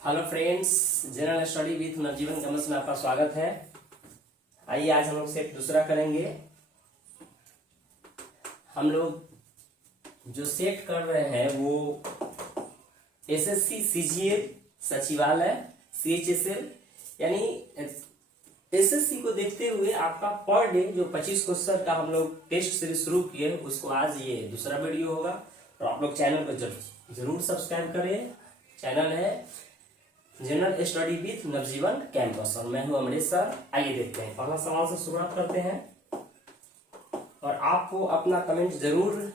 Hello friends, general study with Navjeevan commerce में आपका स्वागत है। आइए आज हम लोग सेट दूसरा करेंगे। हम लोग जो सेट कर रहे हैं वो एसएससी सीजीएल सचिवालय सीएचएसएल यानी एसएससी को देखते हुए आपका पर डे जो 25 क्वेश्चन का हम लोग टेस्ट सीरीज शुरू किए उसको आज ये दूसरा वीडियो होगा। तो आप लोग चैनल को जरूर सब्सक्राइब करें। चैनल है general study with Navjeevan campus और मैं हूं अमरीश सर। आइए देखते हैं, पहला सवाल से शुरुआत करते हैं और आपको अपना कमेंट जरूर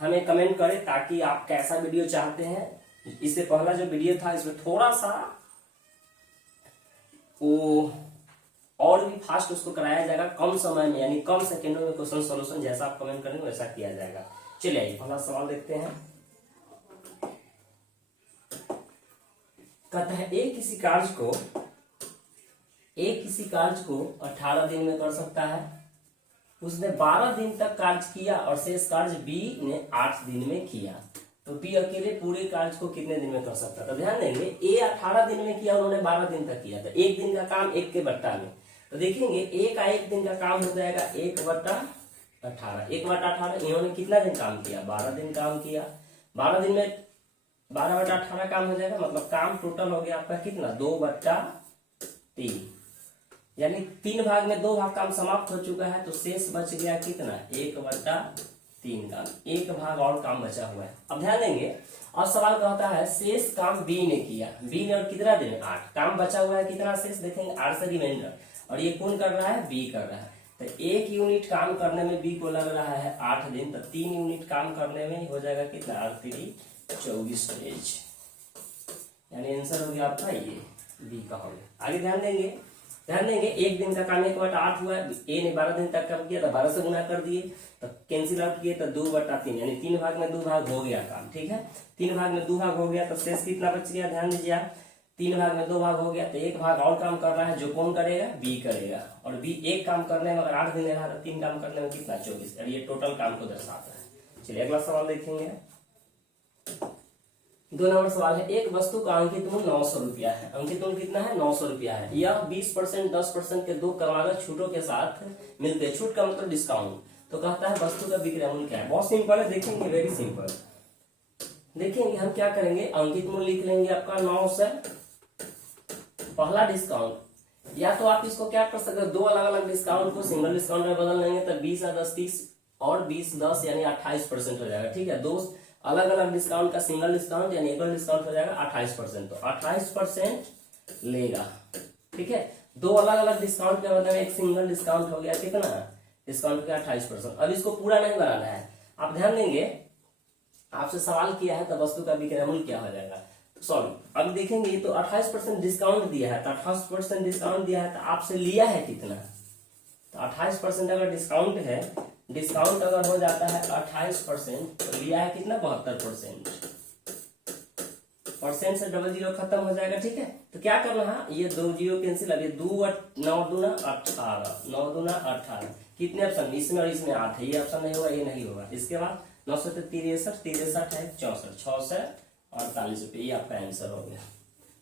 हमें कमेंट करें ताकि आप कैसा वीडियो चाहते हैं। इससे पहला जो वीडियो था इसमें थोड़ा सा वो और भी फास्ट उसको कराया जाएगा, कम समय में यानी कम सेकेंडों में क्वेश्चन सोल्यूशन जैसा आप कमेंट करेंगे वैसा किया जाएगा। चलिए आइए पहला सवाल देखते हैं। कहता है एक किसी कार्य को 18 दिन में कर सकता है। उसने 12 दिन तक कार्य किया और शेष कार्य बी ने 8 दिन में किया, तो बी अकेले पूरे कार्य को कितने दिन में कर सकता है। तो ध्यान देंगे, ए 18 दिन में किया, उन्होंने 12 दिन तक किया, तो एक दिन का काम एक के बट्टा में। तो देखेंगे ए का एक दिन का काम हो जाएगा 1/18। 1/18 इन्होंने कितना दिन काम किया, 12 दिन काम किया। 12 दिन में 12/18 काम हो जाएगा, मतलब काम टोटल हो गया आपका कितना 2/3, यानी 3 भाग में 2 भाग काम समाप्त हो चुका है। तो शेष बच गया कितना 1/3 काम, 1 भाग और काम बचा हुआ है। अब ध्यान देंगे और सवाल कहता है शेष काम बी ने किया, बी ने और कितना दिन 8 काम बचा हुआ है, कितना शेष देखेंगे 8 से रिमाइंडर, और ये कौन कर रहा है बी कर रहा है। तो 1 यूनिट काम करने में बी को लग रहा है 8 दिन, तो 3 यूनिट काम करने में हो जाएगा कितना 24 डेज, यानी आंसर हो गया आपका ये बी का हो गया। आगे ध्यान देंगे 1 दिन का काम 1/8 हुआ है, ए ने 12 दिन तक काम किया तो 12 से गुना कर दिए, तो कैंसिल आउट किए तो 2/3, यानी 3 भाग में 2 भाग हो गया काम। ठीक है, 3 भाग में 2 भाग हो गया तो शेष कितना बच गया, ध्यान दीजिए आप, 3 भाग में 2 भाग हो गया तो 1 भाग और काम कर रहा है, जो कौन करेगा बी करेगा, और बी एक काम करने में अगर 8 दिन रहा तो 3 काम करने में कितना 24, और ये टोटल काम को दर्शाता है। चलिए अगला सवाल देखेंगे। 2 नंबर सवाल है, एक वस्तु का अंकित मूल्य 900 रुपया है। अंकित मूल्य कितना है 900 रुपया है। यह 20%, 10% के 2 क्रमागत छूटों के साथ मिलते हैं। छूट का मतलब डिस्काउंट। तो कहता है वस्तु का विक्रय मूल्य क्या है। बहुत सिंपल है, देखेंगे वेरी सिंपल। देखेंगे हम क्या करेंगे, अंकित मूल्य लिख लेंगे आपका 900, पहला डिस्काउंट, या तो आप इसको क्या कर सकते हो 2 अलग अलग डिस्काउंट को सिंगल डिस्काउंट में बदल लेंगे, तो 20 और 10 30 और 20 10 यानी 28% हो जाएगा। ठीक है, 2 अलग अलग डिस्काउंट का सिंगल डिस्काउंट यानी एकल डिस्काउंट हो जाएगा 28%, तो 28% लेगा। ठीक है, 2 अलग अलग डिस्काउंट का मतलब एक सिंगल डिस्काउंट हो गया, कितना डिस्काउंट का 28%। अब इसको पूरा नहीं बनाना है, आप ध्यान देंगे आपसे सवाल किया है तो वस्तु का विक्रय मूल्य क्या हो जाएगा, सॉरी अब देखेंगे तो 28% डिस्काउंट दिया है, तो 28% डिस्काउंट दिया है तो आपसे लिया है कितना, तो 28% अगर डिस्काउंट है, डिस्काउंट अगर हो जाता है 28% तो लिया है कितना 72%, परसेंट से डबल जीरो खत्म हो जाएगा। ठीक है, तो क्या करना है, ये 2 जीरो कैंसिल, अब ये 9 दूना 18, 9 दूना 18, कितने ऑप्शन इसमें और इसमें 8 है, ये ऑप्शन नहीं होगा, ये नहीं होगा। इसके बाद 9 से 63 है 64, 6 से 48 रुपये, ये आपका आंसर हो गया।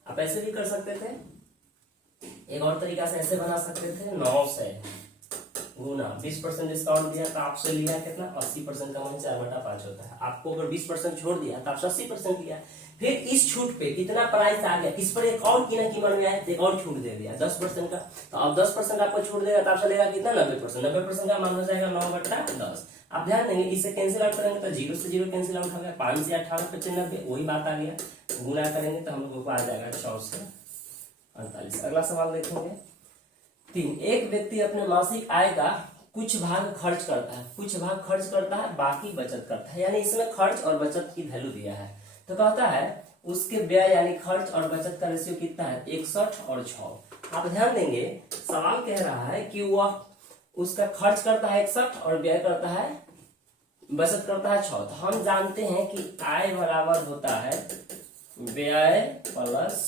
आप ऐसे भी कर सकते थे, एक और तरीका से ऐसे बना सकते थे, 9 से गुना 20% डिस्काउंट दिया तो आपसे लिया कितना 80% का मान 4/5 होता है। आपको अगर 20% छोड़ दिया तो आपसे 80% लिया, फिर इस छूट पे कितना प्राइस आ गया, इस पर एक और की मन में आए तो एक और छूट दे दिया 10% का, तो अब 10% आपको छूट देगा तो आपसे लेगा कितना 90%, 90% का मान हो जाएगा 9/10। आप ध्यान देंगे इसे कैंसिल आउट करेंगे तो 0 से 0 कैंसिल आउट हो गया, 5 से 18 95, वही बात आ गया, गुना करेंगे तो हम लोगों को आ जाएगा 6 से 48। अगला सवाल देखेंगे 3, एक व्यक्ति अपने मासिक आय का कुछ भाग खर्च करता है, बाकी बचत करता है, यानी इसमें खर्च और बचत की वैल्यू दिया है। तो कहता है उसके व्यय यानी खर्च और बचत का रेशियो कितना है 61 और 6। आप ध्यान देंगे सवाल कह रहा है कि वह उसका खर्च करता है 61 और व्यय करता है बचत करता है 6। तो हम जानते हैं कि आय बराबर होता है व्यय प्लस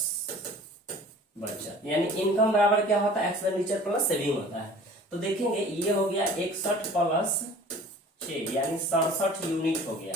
बचत, यानी इनकम बराबर क्या होता है एक्सपेंडिचर प्लस सेविंग होता है। तो देखेंगे ये हो गया 61 प्लस 6 यानी 67 यूनिट हो गया,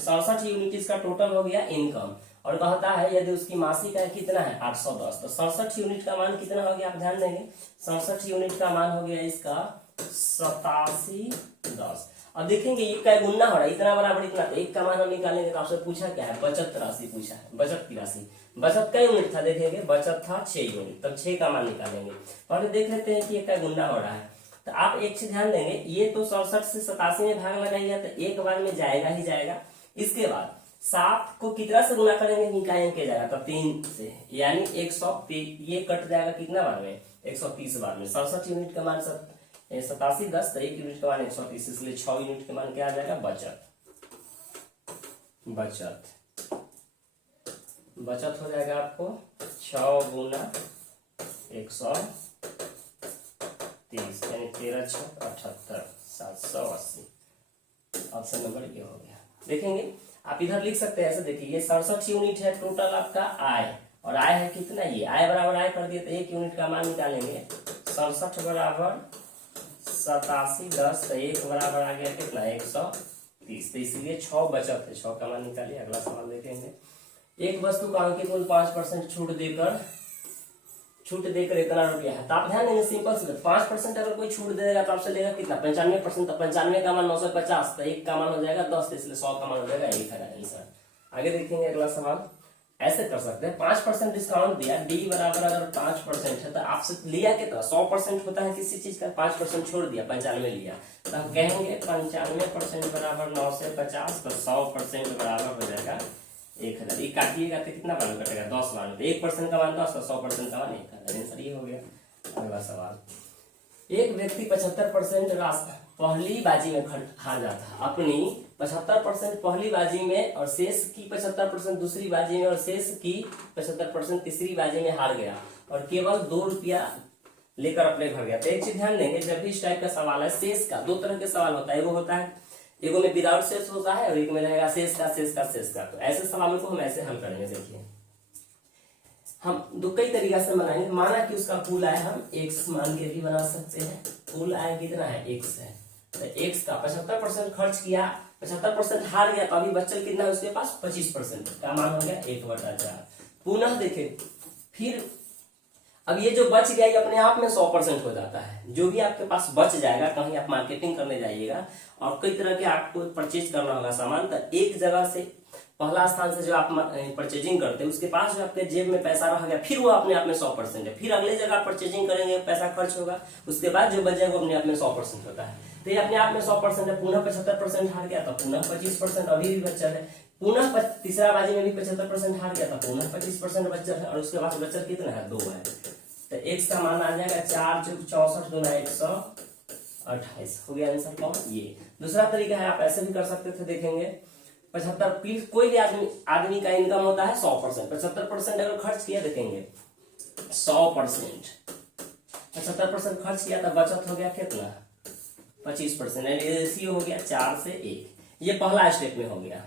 67 यूनिट इसका टोटल हो गया इनकम, और कहता है यदि उसकी मासिक आय कितना है 810, तो 67 यूनिट का मान कितना हो गया आप ध्यान देंगे, 67 यूनिट का मान हो गया इसका 8710। अब देखेंगे ये क्या गुना हो रहा है, इतना बराबर इतना, तो एक का मान हम निकालेंगे तो आपसे पूछा क्या है, बचत राशि पूछा है, बचत की राशि। बचत का यूनिट था, देखेंगे बचत था 6 यूनिट, तब 6 का मान निकालेंगे। पहले देख लेते हैं कि ये क्या गुना हो रहा है। तो आप एक चीज ध्यान देंगे, ये तो 67 से 87 में भाग लगाइए तो एक बार में जाएगा ही जाएगा। इसके बाद 7 को कितना से गुना करेंगे, निकाय अंक जाएगा तो 3 से, यानी 130, ये कट जाएगा कितना बार में, 130 बार में। 67 यूनिट का मान 8710, तो 1 यूनिट का मान 130, इसलिए 6 यूनिट का मान क्या आ जाएगा, बचत। बचत हो जाएगा आपको 6 गुना 130, यानी 13 6 78 780। ऑप्शन नंबर ये हो गया। देखेंगे आप इधर लिख सकते हैं ऐसे, देखिए ये 67 यूनिट है टोटल आपका आय, और आय है कितना, ये आय बराबर आय कर दिए तो 1 यूनिट का मान निकालेंगे, 67 बराबर 8710, तो 1 बराबर आ गया कितना 130, तो इसलिए 6 बचत है, 6 का मान निकालिए। अगला सवाल देखेंगे, एक वस्तु का अंकित मूल्य 5% छूट देकर इतना रुपया है, तो आप ध्यान देंगे सिंपल से 5% अगर कोई छूट देगा तो आपसे लेगा कितना 95%, तो 95 का मान 950, तो 1 का मान हो जाएगा 10, इसलिए 100 का मान हो जाएगा 1000 आंसर। आगे देखेंगे अगला सवाल, ऐसे कर सकते हैं 5% डिस्काउंट दिया, डी बराबर अगर 5% है तो आपसे लिया कितना 100% होता है किसी चीज का, 5% छोड़ दिया 95 लिया, तो हम कहेंगे 95% बराबर 9 से 50, तो 100% बराबर हो जाएगा 1000। ये काटिएगा तो कितना बार कटेगा 10 बार, तो 1% का मान 10, तो 100% का मान 1000, आंसर ये हो गया। अगला सवाल, एक व्यक्ति 75% राशि पहली बाजी में हार जाता है, अपनी 75% पहली बाजी में और शेष की 75% दूसरी बाजी में और शेष की 75% तीसरी बाजी में हार गया और केवल 2 रुपया लेकर अपने घर गया। तो एक चीज ध्यान देंगे, जब भी इस टाइप का सवाल है, शेष का 2 तरह के सवाल होता है, एगो होता है एगो में विदाउट शेष होता है और एक में रहेगा शेष का। तो ऐसे सवालों को हम ऐसे हल करेंगे। देखिए हम कई तरीका से बनाएंगे, माना कि उसका कुल आय हम x मान के भी बना सकते हैं, कुल आय कितना है x है, तो x का 75% खर्च किया, 75% हार गया, तो अभी बचल कितना है उसके पास 25% का मान हो गया 1/4। पुनः देखें फिर अब ये जो बच गया ये अपने आप में 100% हो जाता है। जो भी आपके पास बच जाएगा, कहीं आप मार्केटिंग करने जाइएगा और कई तरह के आपको परचेज करना होगा सामान, तो एक जगह से पहला स्थान से जो आप परचेजिंग करते हैं उसके पास जो आपके जेब में पैसा रह गया, फिर वो अपने आप में 100% है। फिर अगले जगह परचेजिंग करेंगे, पैसा खर्च होगा, उसके बाद जो बचेगा वो अपने आप में 100% होता है। तो ये अपने आप में 100% है, पुनः 75% हार गया तो पुनः 25% अभी भी बचा है, पुनः तीसरा बाजी में भी 75% हार गया तो पुनः 25% बचा है, और उसके बाद बचा कितना है 2 है, तो x का मान आ जाएगा 4 × 64 × 128 हो गया आंसर कौन। ये दूसरा तरीका है, आप ऐसे भी कर सकते थे। देखेंगे 75, कोई भी आदमी का इनकम होता है 100%, 75% अगर खर्च किया, देखेंगे 100% 75% खर्च किया तो बचत हो गया कितना 25%, रेशियो हो गया 4 से 1। ये पहला स्टेप में हो गया,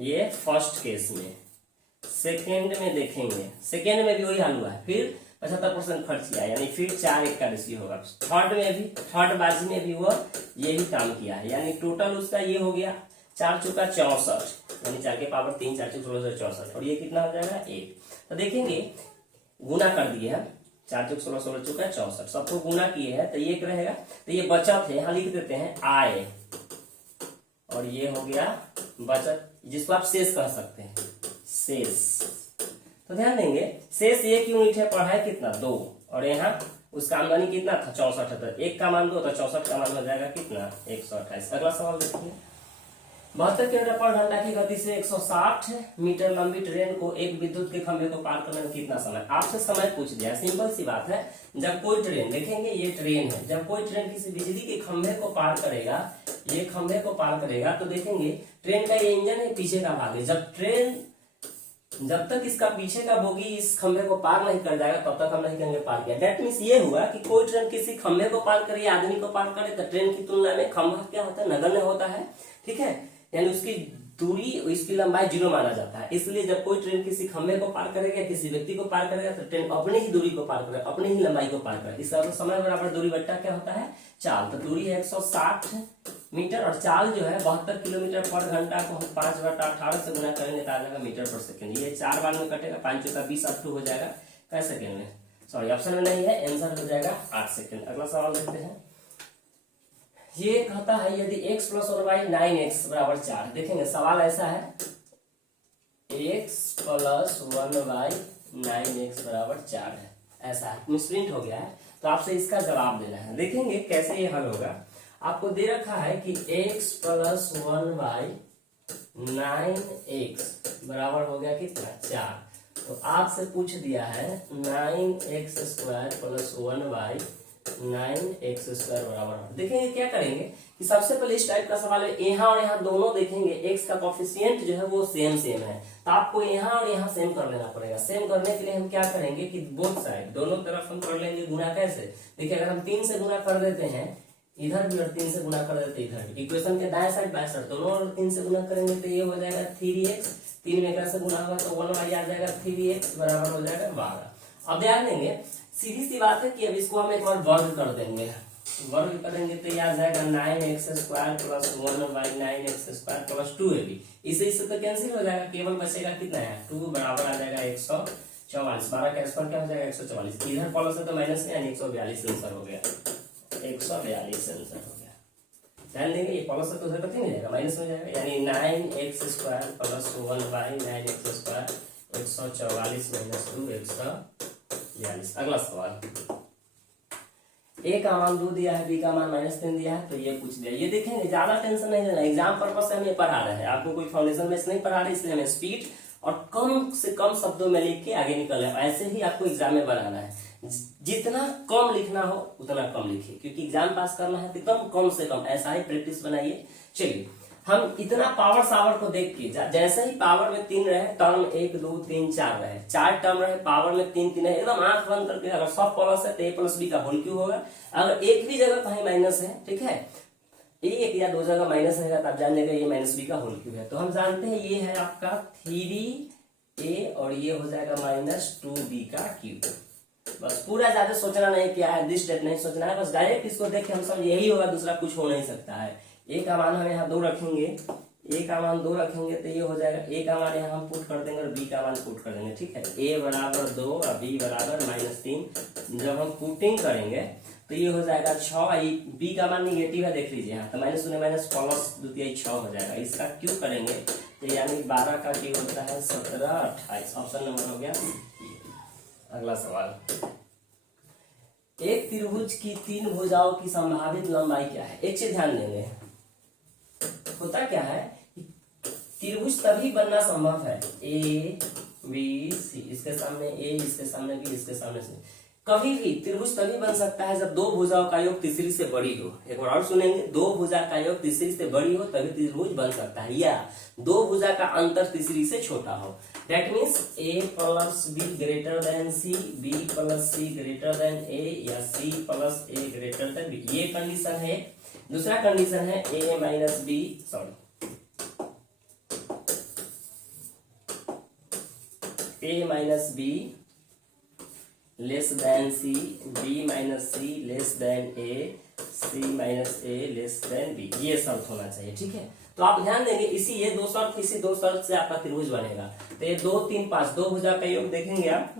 ये फर्स्ट केस में। सेकेंड में देखेंगे, सेकेंड में भी वही हाल हुआ है, फिर 75% खर्च किया, यानी फिर 4:1 का रेशियो होगा। थर्ड में भी, थर्ड बाजी में भी वो यही काम किया है, यानी टोटल उसका ये हो गया 4 × 64, यानी 4 के पावर 3, 4 × 16 64, और ये कितना हो जाएगा 1। तो देखेंगे गुना कर दिए हैं, 4 × 16 16 64, सबको गुना किए हैं तो ये एक रहेगा, तो ये बचत है, यहाँ लिख देते हैं आय, और ये हो गया बचत, जिसको आप शेष कह सकते हैं, शेष। तो ध्यान देंगे शेष 1 यूनिट है, पढ़ाई कितना 2, और यहाँ उसका आमदनी कितना था 64 था, 1 का मान 2 तो 64 का मान हो जाएगा कितना 128। अगला सवाल देखिए, 72 किलोमीटर पर घंटा की गति से 160 मीटर लंबी ट्रेन को एक विद्युत के खंभे को पार करने में कितना समय, आपसे समय पूछ दिया। सिंपल सी बात है, जब कोई ट्रेन, देखेंगे ये ट्रेन है, जब कोई ट्रेन किसी बिजली के खंभे को पार करेगा, ये खंभे को पार करेगा, तो देखेंगे ट्रेन का ये इंजन है, पीछे का भाग है, जब तक इसका पीछे का बोगी इस खंभे को पार नहीं कर जाएगा तब तक हम नहीं कहेंगे पार किया। दैट मीन्स ये हुआ कि कोई ट्रेन किसी खंभे को पार करे, आदमी को पार करे, तो ट्रेन की तुलना में खंभा क्या होता है, नगण्य होता है, ठीक है, यानी उसकी दूरी इसकी लंबाई 0 माना जाता है। इसलिए जब कोई ट्रेन किसी खंभे को पार करेगा, किसी व्यक्ति को पार करेगा, तो ट्रेन अपनी ही दूरी को पार करेगा, अपनी ही लंबाई को पार करेगा। इसका तो समय बराबर दूरी बट्टा क्या होता है, चाल। तो दूरी है 160 मीटर और चाल जो है 72 किलोमीटर पर घंटा को हम 5/18 से गुना करेंगे तो आ जाएगा मीटर पर सेकेंड। ये 4 बार में कटेगा, 5 × 20 अप टू हो जाएगा कै सेकेंड में, सॉरी ऑप्शन में नहीं है, आंसर हो जाएगा 8 सेकेंड। अगला सवाल देखते हैं। ये कहता है यदि x + 1y 9x = 4। देखेंगे सवाल ऐसा है, x + 1y 9x = 4 है, ऐसा है, मिसप्रिंट हो गया है, तो आपसे इसका जवाब देना है। देखेंगे कैसे ये हल होगा। आपको दे रखा है कि x + 1y 9x बराबर हो गया कितना, 4। तो आपसे पूछ दिया है 9x² + 1y 9x² बराबर। देखेंगे क्या करेंगे कि सबसे पहले इस टाइप का सवाल है, यहाँ और यहाँ दोनों देखेंगे x का कोफिशिएंट जो है वो सेम है, तो आपको यहाँ और यहाँ सेम कर लेना पड़ेगा। सेम करने के लिए हम क्या करेंगे कि बोथ साइड दोनों तरफ हम कर लेंगे गुना। कैसे, देखिए अगर हम 3 से गुना कर देते हैं इधर भी और 3 से गुना कर देते इधर भी, इक्वेशन के दाएं साइड बाएं साइड दोनों और 3 से गुना करेंगे तो ये हो जाएगा 3x, 3 में कैसे गुना होगा तो 1y आ जाएगा, 3x बराबर हो जाएगा 12। अब ध्यान देंगे, सीधी सी बात है कि अब इसको हम एक बार वर्ग कर देंगे, वर्ग करेंगे तो ये आ जाएगा 9x² + 1y 9x² + 2ab। इसे तो कैंसिल हो जाएगा, केवल बचेगा कितना है 2 बराबर आ जाएगा 144। 12 का स्क्वायर क्या हो जाएगा 144, इधर प्लस है तो माइनस में, यानी 142 आंसर हो गया, 142 आंसर हो गया। ध्यान देंगे ये प्लस है तो उधर कहीं नहीं जाएगा, माइनस में जाएगा, यानी 9x² + 1y 9x² 144 - 2 142। अगला सवाल, ए का मान 2 दिया है, बी का मान -3 दिया है, तो ये पूछ दिया। ये देखेंगे ज्यादा टेंशन नहीं लेना, एग्जाम पर्पस से हम ये पढ़ा रहे हैं, आपको कोई फाउंडेशन में नहीं पढ़ा रहे, इसलिए हमें स्पीड और कम से कम शब्दों में लिख के आगे निकल रहे हैं। ऐसे ही आपको एग्जाम में बनाना है, जितना कम लिखना हो उतना कम लिखिए, क्योंकि एग्जाम पास करना है तो एकदम कम से कम ऐसा ही प्रैक्टिस बनाइए। चलिए हम इतना पावर सावर को देख के, जैसे ही पावर में 3 रहे, टर्म 1 2 3 4 रहे, 4 टर्म रहे, पावर में 3 3 है, एकदम आंख बंद करके अगर सब प्लस है तो a + b का होल क्यों होगा। अगर एक भी जगह कहीं माइनस है, ठीक है, एक या 2 जगह माइनस रहेगा तो आप जान लेगा ये -b का होल क्यों है। तो हम जानते हैं ये है आपका 3a और ये हो जाएगा -2b का क्यूब। बस पूरा ज्यादा सोचना नहीं, क्या है दिस डेट नहीं सोचना है, बस डायरेक्ट इसको देख के हम समझ यही होगा, दूसरा कुछ हो नहीं सकता है। ए का मान हम यहाँ 2 रखेंगे, ए का मान 2 रखेंगे तो ये हो जाएगा, ए का मान यहाँ हम पुट कर देंगे और बी का मान पुट कर देंगे, ठीक है। ए बराबर 2 और बी बराबर -3। जब हम पुटिंग करेंगे तो ये हो जाएगा 6, बी का मान निगेटिव है, देख लीजिए यहाँ, तो -2 + 6 हो जाएगा। इसका क्यों करेंगे तो यानी 12 का क्यों होता है 17 28, ऑप्शन नंबर हो गया। अगला सवाल, एक त्रिभुज की 3 भुजाओं की संभावित लंबाई क्या है। एक चीज ध्यान देंगे, होता क्या है, त्रिभुज तभी बनना संभव है, ए बी सी, इसके सामने ए, इसके सामने बी, इसके सामने सी। कभी भी त्रिभुज तभी बन सकता है जब 2 भुजाओं का योग तीसरी से बड़ी हो। एक बार और सुनेंगे, 2 भुजा का योग तीसरी से बड़ी हो तभी त्रिभुज बन सकता है, या 2 भुजा का अंतर तीसरी से छोटा हो। That means a + b greater than c, b + c greater than a, या c + a greater than b। ये कंडीशन है। दूसरा कंडीशन है a - b, sorry a - b less than c, b - c less than a, c - a less than b। ये शर्त होना चाहिए, ठीक है। तो आप ध्यान देंगे, ये 2 शर्त से आपका त्रिभुज बनेगा। तो ये 2 3 5 2 भुजा का योग देखेंगे आप,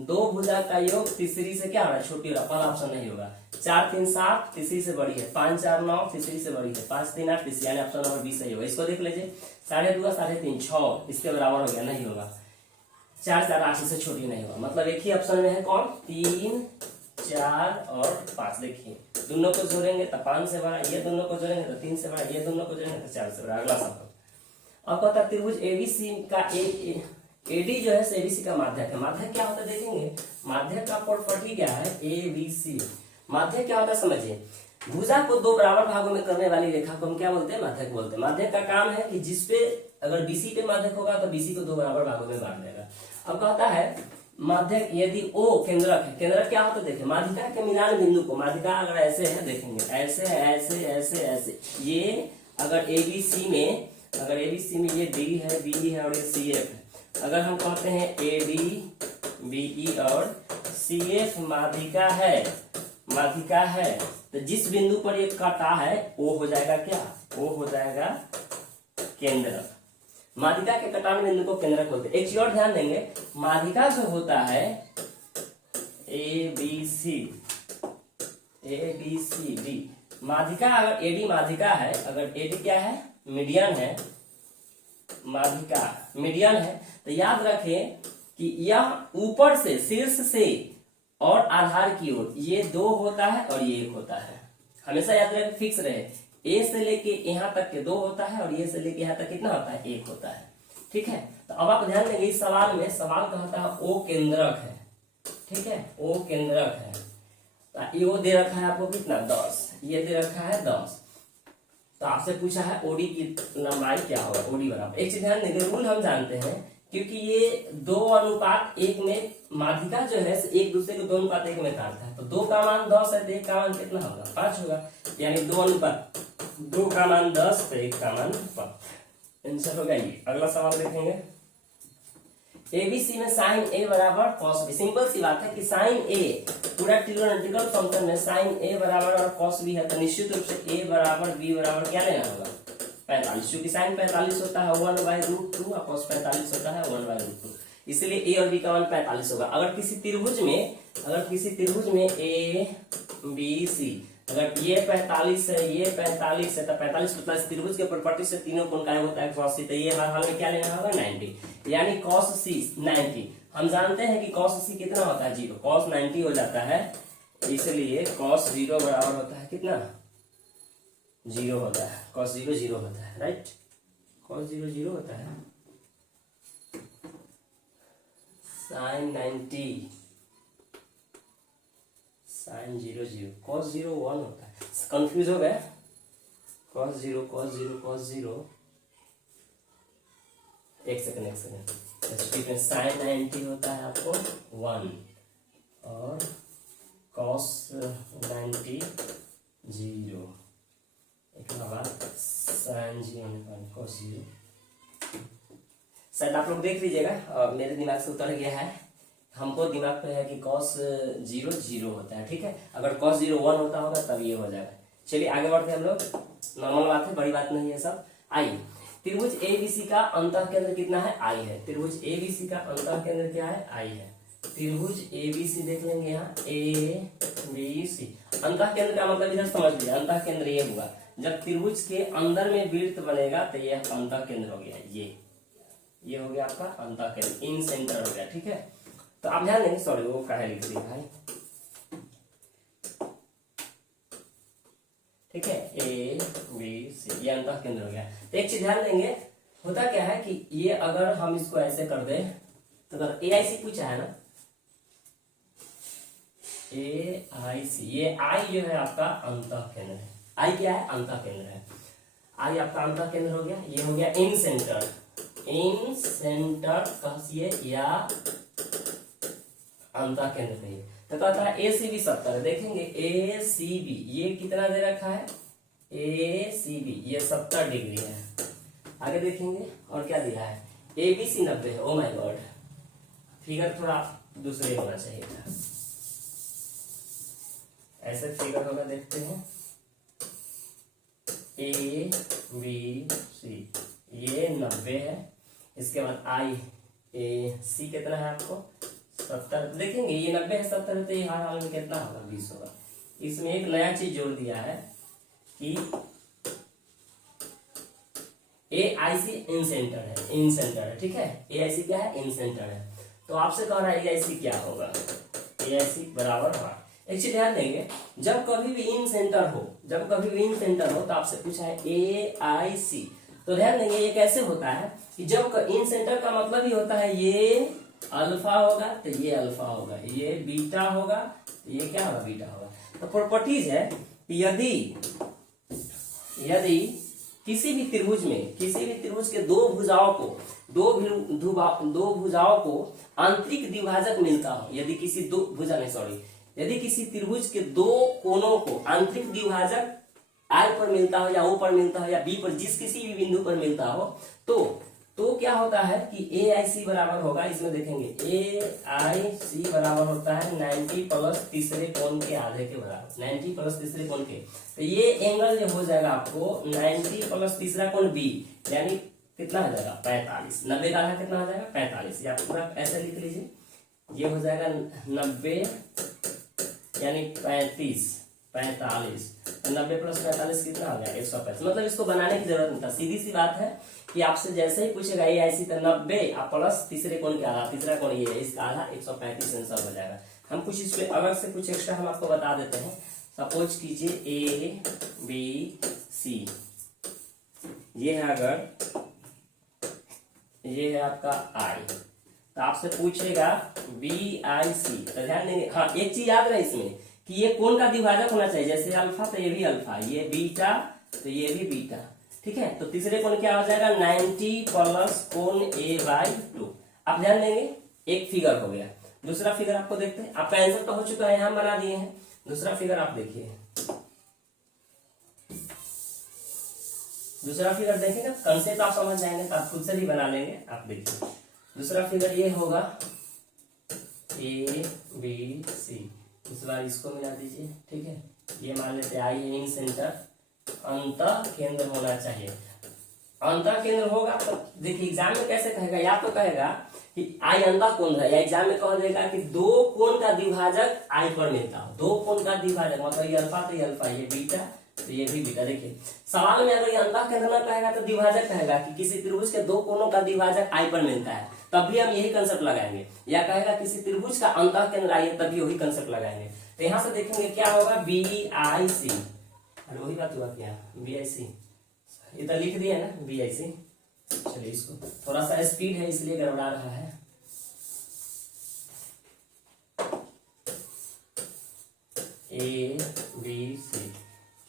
2 भुजा का योग तीसरी से क्या हो रहा है, छोटी हो रहा है, पहला ऑप्शन नहीं होगा। 4 3 7 तीसरी से बड़ी है, 5 4 9 तीसरी से बड़ी है, 5 3 8 तीसरी, यानी ऑप्शन नंबर 20 सही होगा। इसको देख लीजिए, 2.5 3.5 6 इसके बराबर हो गया, नहीं होगा। 4 4 8 से छोटी नहीं होगा, मतलब एक ही ऑप्शन में है कौन, 3 4 और 5। देखिए दोनों को जोड़ेंगे तो 5 से बड़ा, ये दोनों को जोड़ेंगे तो 3 से बड़ा, ये दोनों को जोड़ेंगे तो 4 से बड़ा। अगला सवाल, अब कहता त्रिभुज एबीसी का एडी जो है एबीसी का माध्यक है। माध्यक क्या होता है देखेंगे, माध्यक का प्रॉपर्टी क्या है, एबीसी। माध्यक क्या होता है समझिए, भुजा को 2 बराबर भागों में करने वाली रेखा को हम क्या बोलते हैं, माध्यक बोलते हैं। माध्यक का काम है कि जिसपे अगर बीसी पे माध्यक होगा तो बीसी को 2 बराबर भागों में बांट देगा। अब कहता है माध्यक यदि O केंद्रक है, केंद्रक क्या होता है देखिए, माध्यिका के मिलान बिंदु को, माध्यिका अगर ऐसे है देखेंगे, ऐसे ऐसे ऐसे ऐसे, ये अगर ABC में अगर एबीसी में ये डी है, बी है और ये सी एफ है, अगर हम कहते हैं ए डी बीई और सी एफ माध्यिका है, तो जिस बिंदु पर ये कटा है वो हो जाएगा क्या, वो हो जाएगा केंद्रक। माध्यिका के कटान बिंदु को केंद्रक बोलते हैं। एक चीज और ध्यान देंगे, माध्यिका जो होता है ए बी सी डी, माध्यिका अगर एडी माध्यिका है, अगर एडी क्या है, मीडियन है, माध्यिका मीडियन है, तो याद रखें कि यह ऊपर से, शीर्ष से और आधार की ओर ये 2 होता है और ये 1 होता है। हमेशा याद रखें, फिक्स रहे, ए से लेके यहाँ तक के 2 होता है और ये से लेके यहाँ तक कितना होता है, 1 होता है। ठीक है, तो अब आप ध्यान देंगे इस सवाल में, सवाल कहता है ओ केंद्रक है। ठीक है, ओ केंद्रक है, तो ये दे रखा है आपको कितना, 10, ये दे रखा है 10। तो आपसे पूछा है ओडी की लंबाई क्या होगा, ओडी बराबर, एक चीज ध्यान देंगे, रूल हम जानते हैं, क्योंकि ये 2:1 में माध्यिका जो है एक दूसरे को 2:1 में काटता है, तो 2 का मान 10 है तो 1 का मान कितना होगा, 5 होगा, यानी 2 का मान 10 तो 1 का मान 5। आंसर होगा ये। अगला सवाल देखेंगे, एबीसी में साइन ए बराबर कॉस बी। सिंपल सी बात है कि साइन ए पूरा ट्रिगोनोमेट्रिकल फंक्शन में साइन ए बराबर और कॉस बी है, तो निश्चित रूप से ए बराबर बी बराबर क्या लेना होगा, 45, क्योंकि साइन 45 होता है 1/√2 और कॉस 45 होता है 1/√2, इसलिए ए और बी का मान 45 होगा। अगर किसी त्रिभुज में ए बी सी, अगर ये 45 है, ये 45 है, तो 45 प्लस त्रिभुज के प्रॉपर्टी से तीनों कोण काय होता है cos सी, तो ये हर हाल में क्या लेना होगा, 90, यानी cos सी 90। हम जानते हैं कि cos सी कितना होता है, 0, cos 90 हो जाता है, इसलिए cos 0 बराबर होता है कितना, 0 होता है, cos 0 0 होता है, राइट, cos 0 0 होता है, sin 90 sin 0 0, cos 0 1 होता है, कंफ्यूज हो गए, cos 0 एक सेकंड, sin 90 होता है आपको 1 और cos 90 0, एक बाद sin 0 cos 0, शायद आप लोग देख लीजिएगा, मेरे दिमाग से उतर गया है, हमको दिमाग पे है कि cos 0 0 होता है। ठीक है, अगर cos 0 1 होता होगा तब ये हो जाएगा। चलिए आगे बढ़ते हैं हम लोग, नॉर्मल बात है, बड़ी बात नहीं है सब। आइए, त्रिभुज एबीसी का अंतः केंद्र कितना है, आई है। त्रिभुज एबीसी का अंतः केंद्र क्या है, आई है। त्रिभुज एबीसी देख लेंगे यहाँ, ए बी सी, अंतः केंद्र का मतलब इधर समझ लीजिए, अंतः केंद्र ये हुआ जब त्रिभुज के अंदर में वृत्त बनेगा तो ये अंतः केंद्र हो गया, ये हो गया आपका अंतः केंद्र, इन सेंटर हो गया। ठीक है, तो आप ध्यान देंगे, सॉरी वो काहे लिख दिया भाई, ठीक है, ए बी सी, ये अंतः केंद्र हो गया। तो एक चीज ध्यान देंगे, होता क्या है कि ये अगर हम इसको ऐसे कर दे, तो अगर ए आई सी पूछा है ना, ए आई सी, ये आई जो है आपका अंतः केंद्र है, आई क्या है, अंतः केंद्र है, आई आपका अंतः केंद्र हो गया, ये हो गया इन सेंटर, इन सेंटर कहिए या अंतः केंद्र कहिए। तो कहता है ए सी बी 70 है, देखेंगे ए सी बी ये कितना दे रखा है, ए सी बी ये 70 डिग्री है। आगे देखेंगे और क्या दिया है, ए बी सी 90 है। ओ माय गॉड, फिगर थोड़ा दूसरे होना चाहिए था, ऐसे फिगर होगा, देखते हैं, ए बी सी ये 90 है, इसके बाद आई ए सी कितना है आपको 70, देखेंगे ये 90 है 70 है, तो ये हर हाल में कितना होगा 20 होगा। इसमें एक नया चीज जोड़ दिया है कि ए आई सी इन सेंटर है, इन सेंटर है, ठीक है, ए आई सी क्या है, इन सेंटर है। तो आपसे कह रहा है ए आई सी क्या होगा, ए आई सी बराबर होगा, एक चीज ध्यान देंगे, जब कभी भी इन सेंटर हो, जब कभी भी इन सेंटर हो तो आपसे पूछा है ए आई सी, तो ध्यान देंगे ये कैसे होता है कि जब इन सेंटर का मतलब ही होता है ये अल्फा होगा तो ये अल्फा होगा, ये बीटा होगा तो ये क्या होगा, बीटा होगा। तो प्रॉपर्टीज है कि यदि किसी भी त्रिभुज में, किसी भी त्रिभुज के दो भुजाओं को आंतरिक द्विभाजक मिलता हो, यदि किसी यदि किसी त्रिभुज के दो कोनों को आंतरिक द्विभाजक आई पर मिलता हो या ओ पर मिलता हो या बी पर, जिस किसी भी बिंदु पर मिलता हो, तो क्या होता है कि ए आई सी बराबर होगा, इसमें देखेंगे ए आई सी बराबर होता है 90 प्लस तीसरे कोण के आधे के बराबर, 90 प्लस तीसरे कोण के। तो ये एंगल जो हो जाएगा आपको 90 प्लस तीसरा कोण बी, यानी कितना हो जाएगा 45। 90 का आधा कितना हो जाएगा 45, या पूरा ऐसे लिख लीजिए, ये हो जाएगा 90 यानी 35, 45, 90 प्लस 45 कितना हो गया 135। मतलब इसको बनाने की जरूरत नहीं था, सीधी सी बात है कि आपसे जैसे ही पूछेगा ए आई सी तो 90 प्लस तीसरे कोण के आधा, तीसरा कोण ये है, इसका आधा 135 आंसर हो जाएगा। हम कुछ इस पे अलग से कुछ एक्स्ट्रा हम आपको बता देते हैं। सपोज कीजिए ए बी सी, ये है अगर ये है आपका आई, तो आपसे पूछेगा बी आई सी, तो ध्यान देंगे। हाँ, एक चीज याद रहे इसमें कि ये कोण का द्विभाजक होना चाहिए, जैसे अल्फा तो ये भी अल्फा, ये बीटा तो ये भी बीटा, ठीक है। तो तीसरे कोण क्या हो जाएगा 90 प्लस कोण ए बाई 2। आप ध्यान देंगे, एक फिगर हो गया। दूसरा फिगर आपको देखते हैं, आपका आंसर तो हो चुका है, यहां बना दिए हैं। दूसरा फिगर आप देखिए, दूसरा फिगर देखेंगे कंसेप्ट आप समझ जाएंगे, तो आप खुद से भी बना लेंगे। आप देखिए दूसरा फिगर ये होगा ए बी सी, इस बार इसको मिला दीजिए, ठीक है। ये मान लेते हैं आई इन सेंटर, अंतः केंद्र होना चाहिए। अंतः केंद्र होगा तो देखिए एग्जाम में कैसे कहेगा, या तो कहेगा कि आई अंतः कोण है, या एग्जाम में कह देगा कि दो कोण का द्विभाजक आई पर मिलता हो। दो कोण का द्विभाजक मतलब ये अल्फा तो ये अल्फा, ये बीटा तो ये भी बीटा। देखिए सवाल में अगर ये अंतः केंद्र न कहेगा तो द्विभाजक कहेगा कि किसी त्रिभुज के दो कोणों का द्विभाजक आई पर मिलता है, तब भी हम यही कंसेप्ट लगाएंगे। या कहेगा किसी त्रिभुज का अंतः केंद्र आई है, तभी वही कंसेप्ट लगाएंगे। तो यहाँ से देखेंगे क्या होगा बी आई सी, अरे वही बात हुआ क्या बी आई सी, इधर लिख दिया ना बी आई सी। चलिए इसको थोड़ा सा स्पीड है इसलिए गड़बड़ा रहा है। ए बी सी,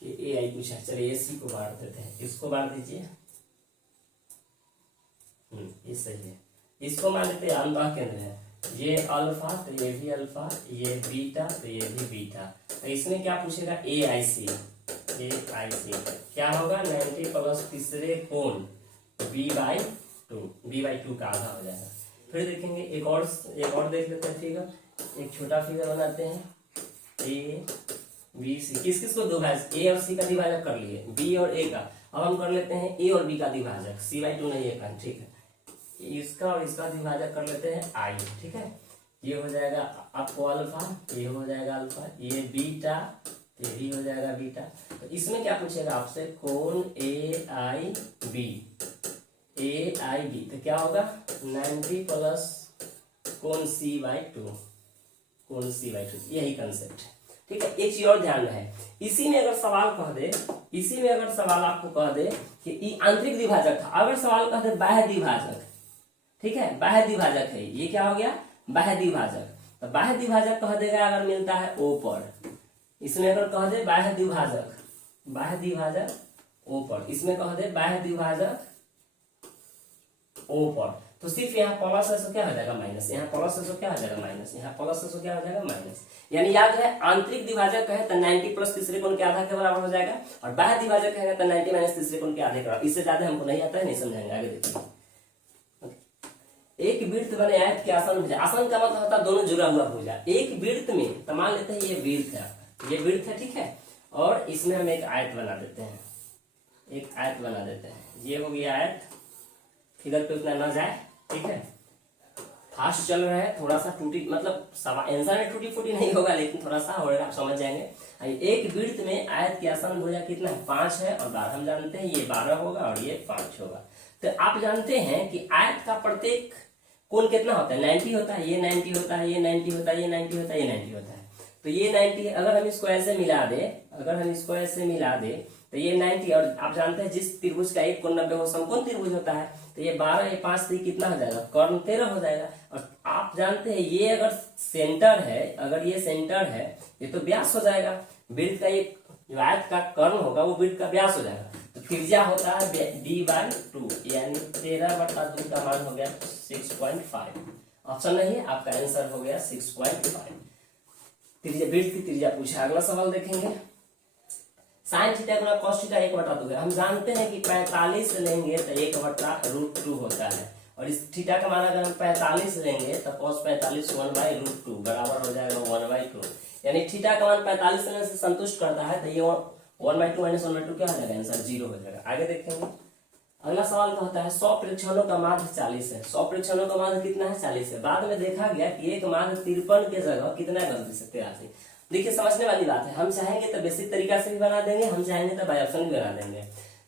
ए आई पूछा, चलिए सी को बांट देते हैं, इसको बांट दीजिए। ये सही है, इसको मान लेते हैं अंतः केंद्र है, ये अल्फा तो ये भी अल्फा, ये बीटा तो ये भी बीटा। तो इसमें क्या पूछेगा ए आई सी, ए आई सी क्या होगा 90 प्लस तीसरे कोण बी बाई 2, बी बाई 2 का आधा हो जाएगा। फिर देखेंगे एक और देख लेते हैं फिगर, एक छोटा फिगर बनाते हैं। ए बी सी, किस किस को दो भाग, ए और सी का द्विभाजक कर लिए, बी और ए का। अब हम कर लेते हैं ए और बी का द्विभाजक, सी बाई 2 नहीं है, ठीक है। इसका और इसका द्विभाजक कर लेते हैं आई, ठीक है। ये हो जाएगा आपको अल्फा, ये हो जाएगा अल्फा, ये बीटा, ये भी हो जाएगा बीटा। तो इसमें क्या पूछेगा आपसे कोण ए आई बी, ए आई बी तो क्या होगा 90 प्लस कोण सी बाई 2, कोण सी बाई 2, यही कंसेप्ट है, ठीक है। एक चीज और ध्यान रहे, इसी में अगर सवाल कह दे, इसी में अगर सवाल आपको कह दे कि आंतरिक द्विभाजक था, अगर सवाल कह दे बाह्य द्विभाजक, ठीक है, बाह्य द्विभाजक है, ये क्या हो गया बाह्य द्विभाजक। तो बाह्य द्विभाजक कह देगा अगर मिलता है ओ पर, इसमें अगर कह दे बाह्य द्विभाजक, बाह्य द्विभाजक ओ पर, इसमें कह दे बाह्य द्विभाजक ओ पर, तो सिर्फ यहाँ प्लस है तो क्या हो जाएगा माइनस, यहाँ प्लस है तो क्या हो जाएगा माइनस, यहाँ प्लस है तो क्या हो जाएगा माइनस। यानी याद है आंतरिक द्विभाजक है तो 90 प्लस तीसरे कोण के आधा के बराबर हो जाएगा, और बाह्य द्विभाजक है तो 90 माइनस तीसरे कोण के आधे के बराबर। इससे ज्यादा हमको नहीं आता है, नहीं समझाएंगे, आगे देखिए। एक वृत्त बने आयत के आसन भुजा, आसन का मतलब होता है दोनों जुड़ा हुआ भुजा। एक वृत्त में तो मान लेते हैं ये वृत्त है, ये वृत्त है, ठीक है, और इसमें हम एक आयत बना देते हैं, एक आयत बना देते हैं। ये हो गया आयत, फिगर पे उतना न जाए, ठीक है। फास्ट चल रहा है, थोड़ा सा टूटी, मतलब आंसर में टूटी फूटी नहीं होगा, लेकिन थोड़ा सा होगा, आप समझ जाएंगे। एक वृत्त में आयत की आसन भुजा कितना है 5 है, और 12 हम जानते हैं, ये 12 होगा और ये 5 होगा। तो आप जानते हैं कि आयत का प्रत्येक कोण कितना होता है 90 होता है, ये 90 होता है, ये 90 होता है, ये 90 होता है, ये 90 होता है। तो ये 90 अगर हम इसको ऐसे मिला दे, अगर हम इसको ऐसे मिला दे तो ये 90, और आप जानते हैं जिस त्रिभुज का एक कोण 90 हो समकोण त्रिभुज होता है, तो ये 12 ये 5 से कितना हो जाएगा कर्ण 13 हो जाएगा। और आप जानते हैं ये अगर सेंटर है, अगर ये सेंटर है, ये तो व्यास हो जाएगा, वृत्त का एक जो आयत का कर्ण होगा वो वृत्त का व्यास हो जाएगा। तो त्रिज्या होता है d/2, यानी 13/2 का मान हो गया 6.5। ऑप्शन नहीं है, आपका आंसर हो गया 6.5। त्रिज्या, वृत्त की त्रिज्या पूछा। अगला सवाल देखेंगे, साइन थीटा गुना कॉस थीटा 1/2 है। हम जानते हैं कि 45 लेंगे तो 1/√2 होता है, और इस थीटा का मान अगर हम 45 लेंगे तो cos 45 1/√2 बराबर हो जाएगा 1/2। यानी थीटा का मान 45 लेने से संतुष्ट करता है, तो ये 1/2 माइनस 1/2 क्या हो जाएगा, आंसर 0 हो जाएगा। आगे देखेंगे अगला सवाल का होता है 100 परीक्षणों का माध्य 40 है। 100 परीक्षणों का माध्य कितना है, 40 है। बाद में देखा गया कि एक माध्य 53 के जगह कितना कर दे सकते हैं। देखिए समझने वाली बात है, हम चाहेंगे तो बेसिक तरीका से भी बना देंगे, हम चाहेंगे तो बाय ऑप्शन भी बना देंगे।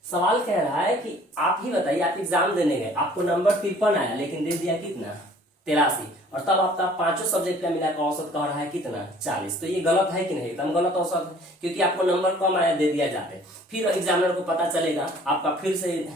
सवाल कह रहा है कि आप ही बताइए, आप एग्जाम देने गए, आपको नंबर 53 आया लेकिन दे दिया कितना 83, और तब आपका पांचों सब्जेक्ट का मिलाकर औसत कह रहा है कितना 40। तो ये गलत है कि नहीं, एकदम गलत औसत है, क्योंकि आपको नंबर कम आया दे दिया जाते, फिर एग्जामिनर को पता चलेगा, आपका फिर से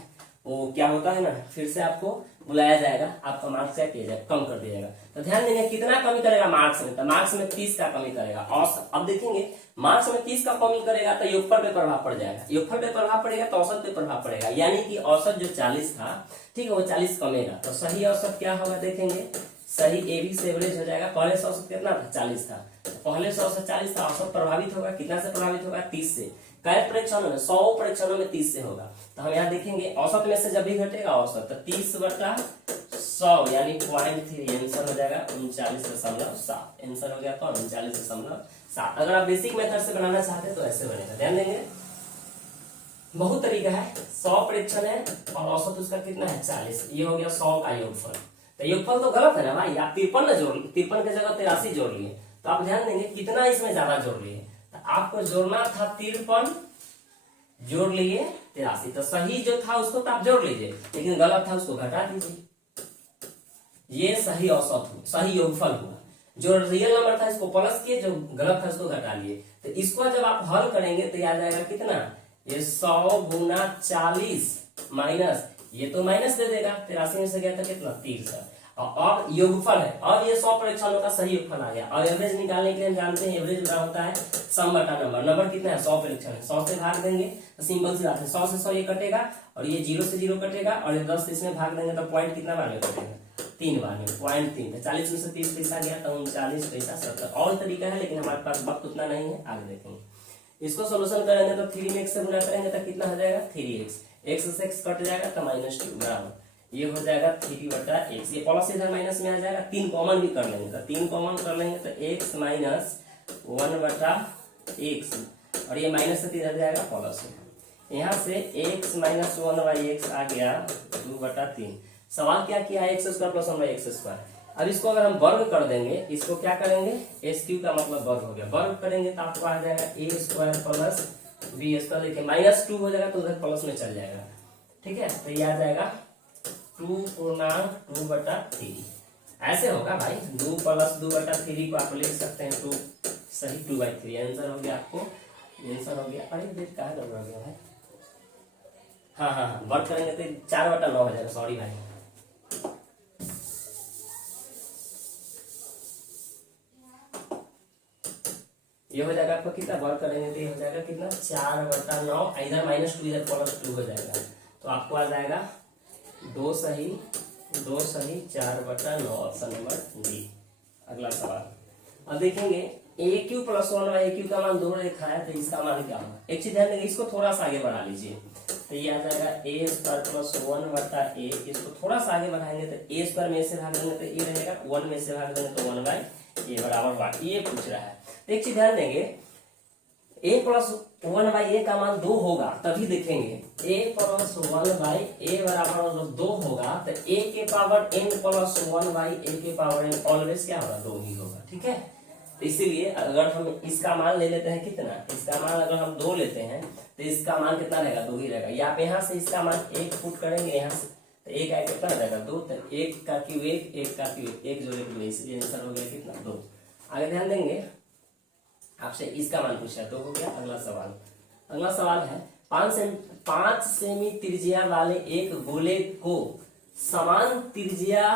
वो क्या होता है ना, फिर से आपको बुलाया जाएगा, आपका मार्क्स क्या किया जाएगा, कम कर दिया जाएगा। तो ध्यान देंगे कितना कमी करेगा मार्क्स में, तो मार्क्स में 30 का कमी करेगा। औसत अब देखेंगे मार्क्स में 30 का कमी करेगा तो योगफल पे प्रभाव पड़ जाएगा, योगफल पे प्रभाव पड़ेगा तो औसत पे प्रभाव पड़ेगा, यानी कि औसत जो 40 था ठीक है वो 40 कमेगा। तो सही औसत क्या होगा देखेंगे, सही एबी से एवरेज हो जाएगा। पहले से औसत कितना था 40 था, पहले से औसत 40 था, औसत प्रभावित होगा कितना से प्रभावित होगा 30 से। कई परीक्षणों में 100 परीक्षणों में 30 से होगा, तो हम यहाँ देखेंगे औसत में से जब भी घटेगा औसत तो 30/100 यानी 0.3 आंसर हो जाएगा 39.7। आंसर हो गया कौन 39.7। अगर आप बेसिक मेथड से बनाना चाहते हैं तो ऐसे बनेगा। ध्यान देंगे बहुत तरीका है, 100 परीक्षण है और औसत उसका कितना है 40, ये हो गया 100 का योगफल। तो योगफल तो गलत है ना भाई, आप 53 न जोड़, 53 की जगह 83 जोड़ लिए, तो आप ध्यान देंगे कितना इसमें ज्यादा जोड़ लिए, तो आपको जोड़ना था 53 जोड़ लिए 83, तो सही जो था उसको तो आप जोड़ लीजिए, लेकिन गलत था उसको घटा दीजिए। ये सही औसत हुआ, सही योगफल हुआ। जो रियल नंबर था इसको प्लस किए, जो गलत था उसको घटा लिए। तो इसको जब आप हल करेंगे तो याद आएगा कितना, ये 100 गुना 40 माइनस, ये तो माइनस दे देगा, 83 में से गया था कितना 30, और योगफल है, और ये 100 परीक्षणों का सही योगफल आ गया। और एवरेज निकालने के लिए हम जानते हैं एवरेज बड़ा होता है सम बटा नंबर। नंबर कितना है 100 परीक्षण है, 100 से भाग देंगे तो सिंपल सी बात है 100 से 100 ये कटेगा, और ये 0 से 0 कटेगा, और ये 10 से इसमें भाग देंगे तो पॉइंट कितना बार में कटेगा 3 बार में, 0.3। 40 में से 30 पैसा गया तो 39 पैसा 70। और तरीका है लेकिन हमारे पास वक्त उतना नहीं है, आगे देखेंगे। इसको सोल्यूशन करेंगे तो 3x से गुना करेंगे तो कितना हो जाएगा 3x, x से x कट जाएगा तो -2 बराबर ये हो जाएगा 3/x। ये प्लस इधर माइनस में आ जाएगा, 3 कॉमन भी कर लेंगे तो 3 कॉमन कर लेंगे तो x माइनस 1/x, और ये माइनस से इधर जाएगा प्लस में, यहाँ से x माइनस 1/x आ गया 2/3। सवाल क्या किया है x² प्लस 1/x²। अब इसको अगर हम वर्ग कर देंगे, इसको क्या करेंगे s³ का मतलब वर्ग हो गया, वर्ग करेंगे तो आपको आ जाएगा a² प्लस b²। देखिए -2 हो जाएगा तो उधर प्लस में चल जाएगा, ठीक है, तो ये आ जाएगा 2/2/3। ऐसे होगा भाई, 2 + 2/3 को आप लिख सकते हैं 2 सही 2/3 आंसर हो गया, आपको आंसर हो गया। अरे देख कहाँ गड़बड़ हो गया भाई, हाँ वर्ग करेंगे तो 4/9 हो जाएगा, सॉरी भाई। ये हो जाएगा आपको कितना, वर्ग करेंगे तो ये हो जाएगा कितना 4/9, इधर -2 इधर +2 हो जाएगा, तो आपको आ जाएगा 2 सही 4/9, ऑप्शन नंबर डी। अगला सवाल अब देखेंगे AQ + 1/AQ का मान 2 रेखा है, तो इसका मान क्या होगा। एक चीज ध्यान देंगे, इसको थोड़ा सा आगे बढ़ा लीजिए तो ये आ जाएगा a² + 1/a। इसको थोड़ा सा आगे बढ़ाएंगे तो a² में से भाग देंगे तो ये रहेगा, 1 में से भाग देंगे तो 1/a बराबर 1। ये पूछ रहा है, तो एक चीज ध्यान देंगे a + 1/a का मान 2 होगा तभी देखेंगे, a + 1/a बराबर 2 होगा तो a के पावर n + 1/a के पावर n ऑलवेज क्या होगा 2 ही होगा, ठीक है। तो इसीलिए अगर हम इसका मान ले लेते हैं कितना, इसका मान अगर हम 2 लेते हैं तो इसका मान कितना रहेगा 2 ही रहेगा। या आप यहाँ से इसका मान 1 पुट करेंगे, यहाँ से तो 1 आए कितना रहेगा 2, तो 1 का क्यूब 1 का क्यूब 1 जोड़े 2, इसलिए आंसर हो गया कितना 2। आगे ध्यान देंगे, आपसे इसका मान पूछा तो हो गया। अगला सवाल है 5 सेमी त्रिज्या वाले एक गोले को समान त्रिज्या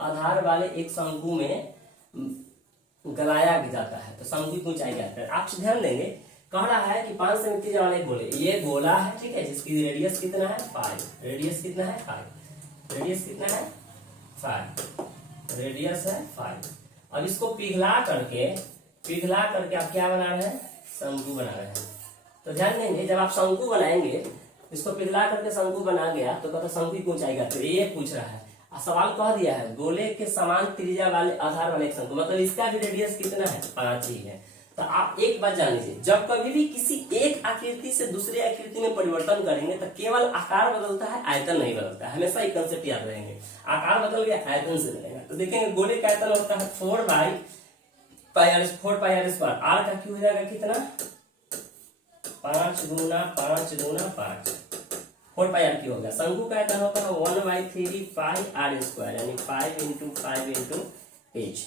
आधार वाले एक शंकु में गलाया जाता है, तो शंकु की ऊंचाई जाता है। आप ध्यान देंगे कह रहा है कि 5 सेमी त्रिज्या वाले गोले, ये गोला है, ठीक है, जिसकी रेडियस कितना है 5, रेडियस कितना है 5, रेडियस कितना है 5, रेडियस है 5। अब इसको पिघला करके आप क्या बना रहे हैं, शंकु बना रहे हैं। तो ध्यान देंगे जब आप शंकु बनाएंगे, इसको पिघला करके शंकु बना गया तो कहता शंकु की ऊंचाई क्या, तो ये पूछ रहा है। सवाल कह दिया है गोले के समान त्रिज्या वाले आधार वाले एक शंकु, मतलब इसका भी रेडियस कितना है, 5 ही है। तो आप एक बात जान लीजिए, जब कभी भी किसी एक आकृति से दूसरी आकृति में परिवर्तन करेंगे तो केवल आकार बदलता है, आयतन नहीं बदलता है। हमेशा ये कंसेप्ट याद रहेंगे, आकार बदल गया आयतन से बदलेगा। तो देखेंगे गोले का आयतन होता है 4 पाई आर स्क्वायर। आर का क्यू हो जाएगा कितना, 5 गुना 5 गुना 5, 4 पाई आर क्यू हो गया। शंकु का आयतन होता है 1/3 पाई आर स्क्वायर, यानी 5 × 5 × h।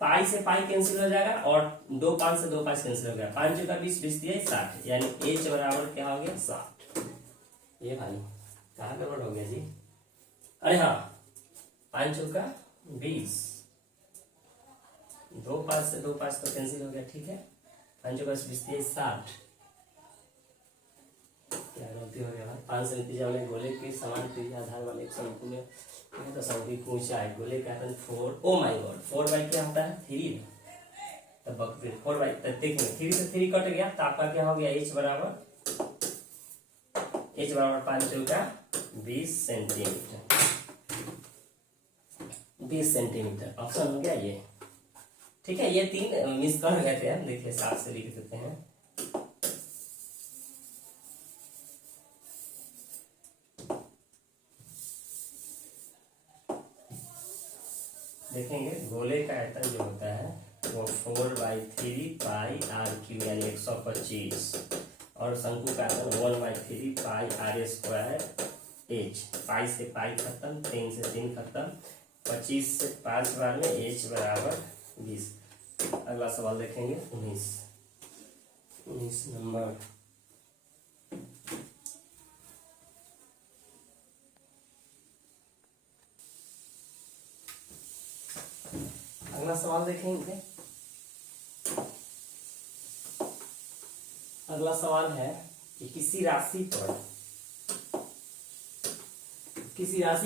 पाई से पाई कैंसिल हो जाएगा और 2 5 से 2 5 कैंसिल हो गया, 5 का 20 20 दिया 60, यानी h बराबर क्या हो गया 60। ये भाई कहाँ गड़बड़ हो गया जी, अरे हाँ 5 का 20, 2 5 से 2 5 तो कैंसिल हो गया, ठीक है। 5 का 20 दिया 60, क्या गलती हो गया भाई। 5 से नतीजा वाले गोले के समान त्रिज्या आधार वाले एक शंकु में, तो शंकु की ऊंचाई गोले का आयतन 4, ओ माय गॉड 4 बाई क्या होता है 3, तब 4 बाई, देखेंगे 3 से 3 कट गया तो आपका क्या हो गया h बराबर 5 का 20 सेंटीमीटर, 20 सेंटीमीटर ऑप्शन हो गया ये, ठीक है। ये 3 मिस कर गए थे हम, देखिए 7 से लिख देते हैं। देखेंगे गोले का आयतन जो होता है वो 4/3 पाई आर क्यू यानी 125, और शंकु का आयतन 1/3 पाई आर स्क्वायर h। पाई से पाई खत्म, 3 से 3 खत्म, 25 से 5 बार में h बराबर 20। अगला सवाल देखेंगे 19 नंबर। अगला सवाल देखेंगे, अगला सवाल है कि किसी राशि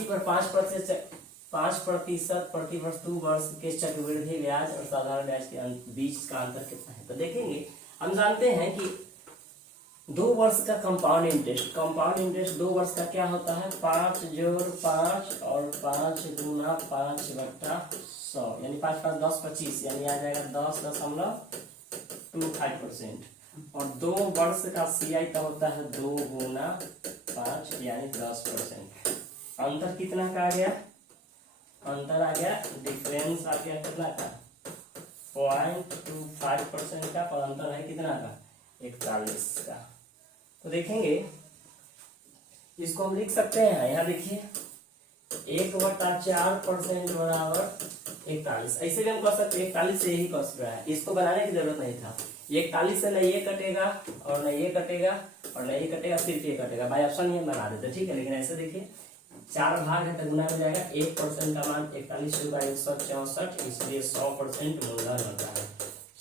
पर 5% प्रतिवर्ष 2 वर्ष के चक्रवृद्धि ब्याज और साधारण ब्याज के बीच का अंतर कितना है। तो देखेंगे हम जानते हैं कि 2 वर्ष का कंपाउंड इंटरेस्ट 2 वर्ष का क्या होता है, 5 जोड़ 5 और 5 गुना 5/100, यानी 5 5 10 25, यानी आ जाएगा 10.25%। और 2 वर्ष का CI का होता है 2 गुना 5 यानी 10%। अंतर कितना का आ गया, अंतर आ गया, डिफरेंस आ गया कितना का 0.25% का, और अंतर है कितना का 41 का। तो देखेंगे इसको हम लिख सकते हैं, यहाँ देखिए 1/4% बराबर 41, ऐसे भी हम कर सकते हैं, 41 से यही कस रहा है, इसको बनाने की जरूरत नहीं था। 41 से न ये कटेगा और न ये कटेगा और न ये कटेगा, सिर्फ ये कटेगा, बाय ऑप्शन ही हम बना देते, ठीक है। लेकिन ऐसे देखिए 4 भाग है तो गुना हो जाएगा, 1% का मान 41 का 164, इसलिए 100% मूलधन होता है